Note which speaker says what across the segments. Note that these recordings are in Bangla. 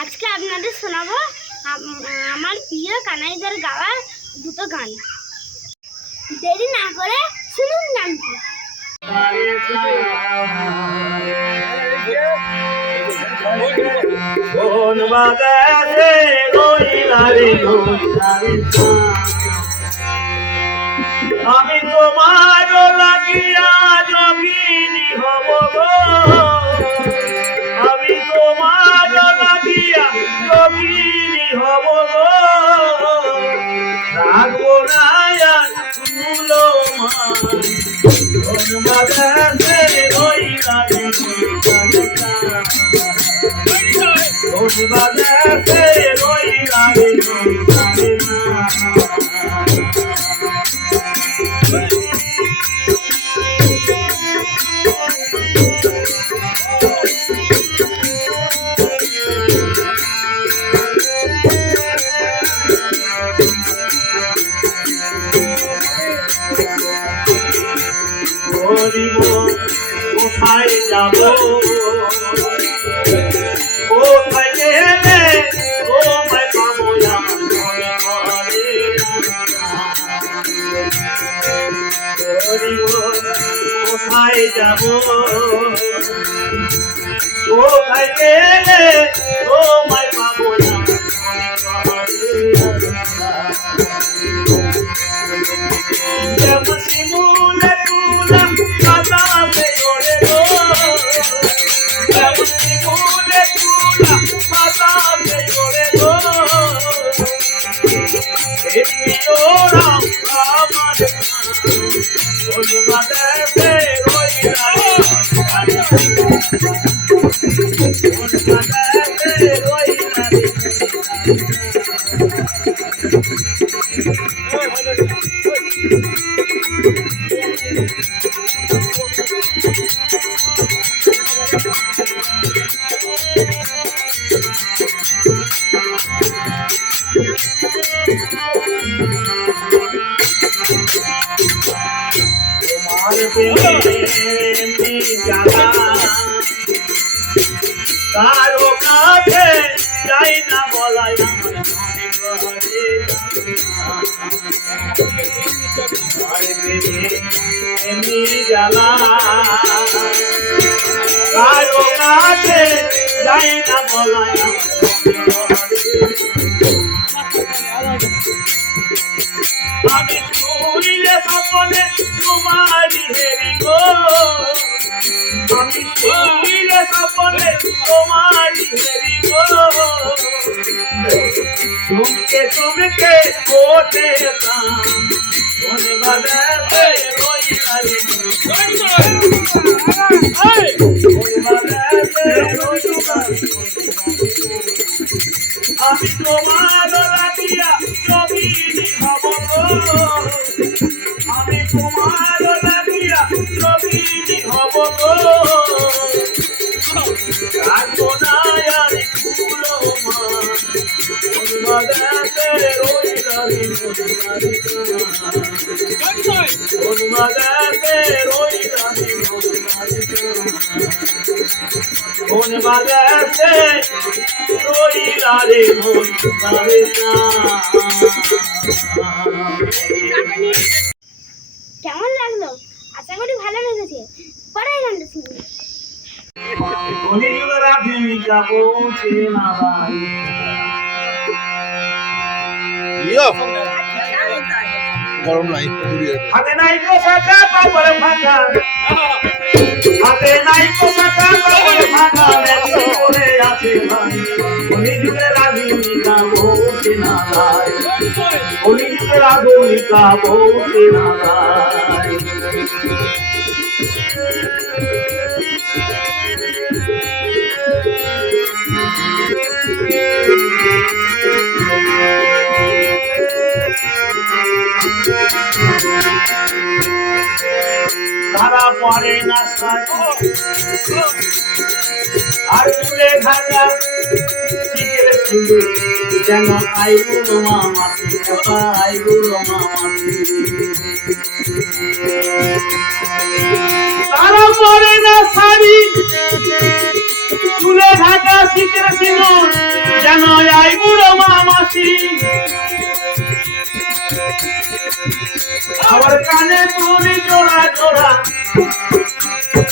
Speaker 1: আজকে আপনাদের শোনাবো আমার প্রিয় কানাইদের গাওয়া দুটো গান। দেরি না করে শুনুন গানটি।
Speaker 2: কোন কোন গরিব কোথায় যাব? কোথায় গেলে তোমায় পাবো কোথায় যাব? কোথায় গেলে তোমায় পাবো আমার তোমার প্রেমে জ্বালা কারও কাছে যাই না বলাই মনে এমনি জ্বালা। কারও আমি শুনিলে স্বপনে তোমারি হেরি গো। আমি শুনিলে স্বপনে তোমারি হেরি গো চুমকে চুমকে ওঠে প্রাণ মনে বাজাতে রইলা রে মনে আমি তোমার লাগিয়া জমিনি হব। আমি তোমার মন। মন মন। মন মন।
Speaker 1: কেমন লাগল আশা করি ভালো লেগেছে পরে গানটা শুনুন
Speaker 2: কলিযুগের প্রেমিকা পৌঁছে না ভাই
Speaker 3: ইয়ো গরম নাই
Speaker 2: হাতে নাই পোশাকা কবরে ফাঁকা। হাতে নাই পোশাকা ফাঁকা। আছে ভাই। আধুনিকা পৌঁছে না উনি যুগে না তারা পরে না সাজ আর ঢাকা শীতের যেন আইগুলো মামাতি আইগুলো মামাতি? আবার কানে তুলি জোড়া জোড়া।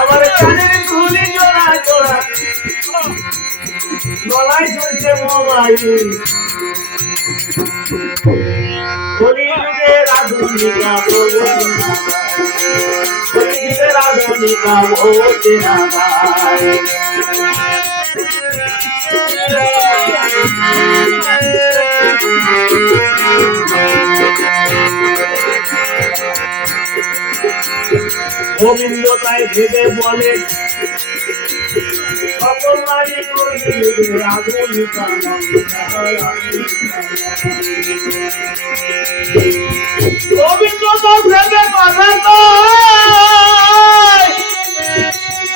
Speaker 2: আবার কানের তুলি জোড়া জোড়া। গলায় ঝুলছে মোবাইল। কলিযুগের আধুনিকা কলিযুগের আধুনিকা ভোটে না গায়। গোবিন্দ তাই ভেবে বলে গোবিন্দ কথা কয়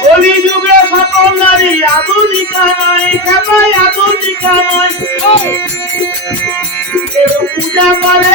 Speaker 2: কলিযুগে সকল নারী আধুনিকা নয় খেপায় আধুনিকা নয় পূজা করে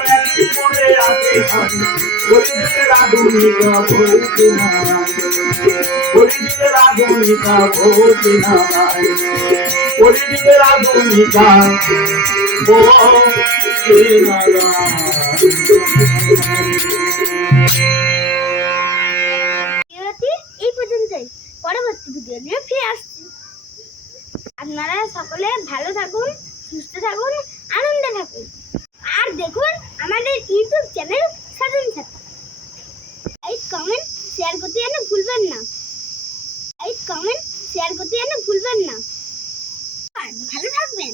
Speaker 1: এই পর্যন্তই। পরবর্তী ভিডিও নিয়ে ফিরে আসছি। আপনারা সকলে ভালো থাকুন, সুস্থ থাকুন, আনন্দে থাকুন। আর দেখুন আমাদের ইউটিউব চ্যানেল সাধন ছাত্র। লাইক কমেন্ট শেয়ার করতে যেন ভুলবেন না। লাইক কমেন্ট শেয়ার করতে যেন ভুলবেন না। ভালো থাকবেন।